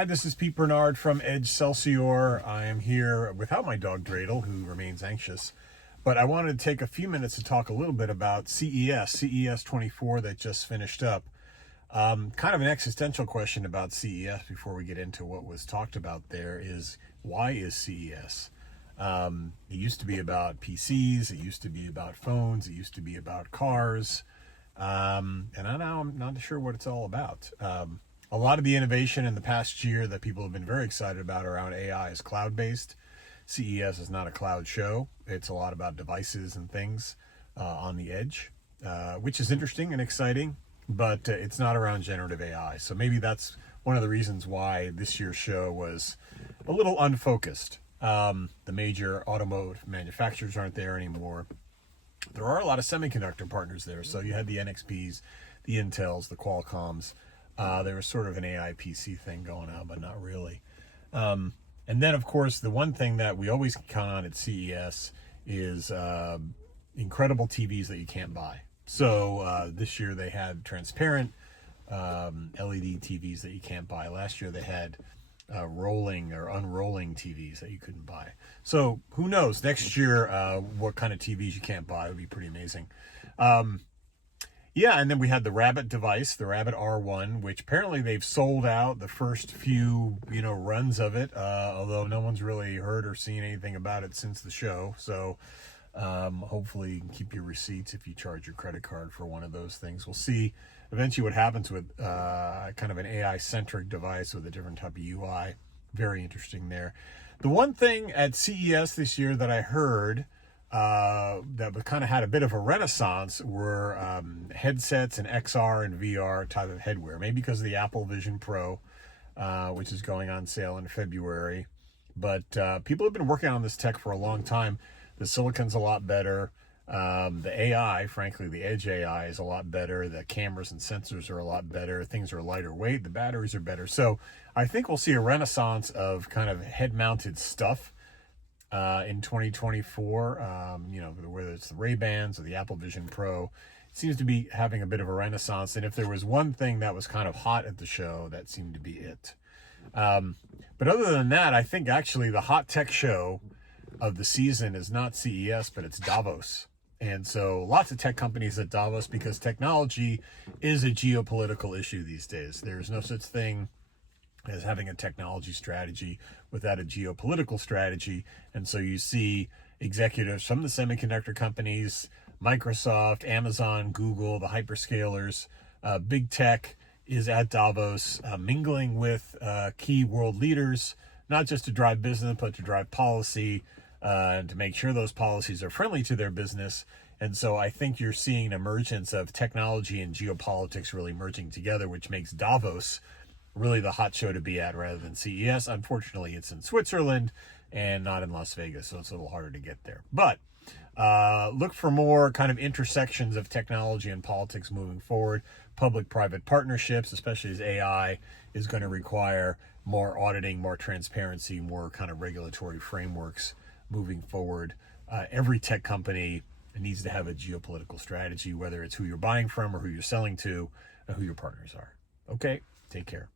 Hi, this is Pete Bernard from Edge Celsior. I am here without my dog Dreidel, who remains anxious. But I wanted to take a few minutes to talk a little bit about CES 24 that just finished up. Kind of an existential question about CES before we get into what was talked about there is, why is CES? It used to be about PCs, it used to be about phones, it used to be about cars, and now I'm not sure what it's all about. A lot of the innovation in the past year that people have been very excited about around AI is cloud-based. CES is not a cloud show. It's a lot about devices and things on the edge, which is interesting and exciting, but it's not around generative AI. So maybe that's one of the reasons why this year's show was a little unfocused. The major automotive manufacturers aren't there anymore. There are a lot of semiconductor partners there. So you had the NXPs, the Intels, the Qualcomms. There was sort of an AI PC thing going on, but not really. And then, of course, the one thing that we always count on at CES is incredible TVs that you can't buy. So this year they had transparent LED TVs that you can't buy. Last year they had rolling or unrolling TVs that you couldn't buy. So who knows? Next year, what kind of TVs you can't buy would be pretty amazing. Yeah, and then we had the Rabbit device, the Rabbit R1, which apparently they've sold out the first few, runs of it, although no one's really heard or seen anything about it since the show. So hopefully you can keep your receipts if you charge your credit card for one of those things. We'll see eventually what happens with kind of an AI-centric device with a different type of UI. Very interesting there. The one thing at CES this year that I heard that kind of had a bit of a renaissance were headsets and XR and VR type of headwear, maybe because of the Apple Vision Pro, which is going on sale in February. But people have been working on this tech for a long time. The silicon's a lot better. The AI, frankly, the Edge AI is a lot better. The cameras and sensors are a lot better. Things are lighter weight. The batteries are better. So I think we'll see a renaissance of kind of head-mounted stuff in 2024, whether it's the Ray-Bans or the Apple Vision Pro. It seems to be having a bit of a renaissance. And if there was one thing that was kind of hot at the show, that seemed to be it. But other than that, I think actually the hot tech show of the season is not CES, but it's Davos. And so lots of tech companies at Davos, because technology is a geopolitical issue these days. There's no such thing as having a technology strategy without a geopolitical strategy. And so you see executives from the semiconductor companies, Microsoft, Amazon, Google, the hyperscalers, big tech is at Davos, mingling with key world leaders, not just to drive business, but to drive policy, and to make sure those policies are friendly to their business. And so I think you're seeing an emergence of technology and geopolitics really merging together, which makes Davos really the hot show to be at rather than CES. Unfortunately, it's in Switzerland and not in Las Vegas, so it's a little harder to get there. But look for more kind of intersections of technology and politics moving forward. Public-private partnerships, especially as AI is going to require more auditing, more transparency, more kind of regulatory frameworks moving forward. Every tech company needs to have a geopolitical strategy, whether it's who you're buying from or who you're selling to, and who your partners are. Okay, take care.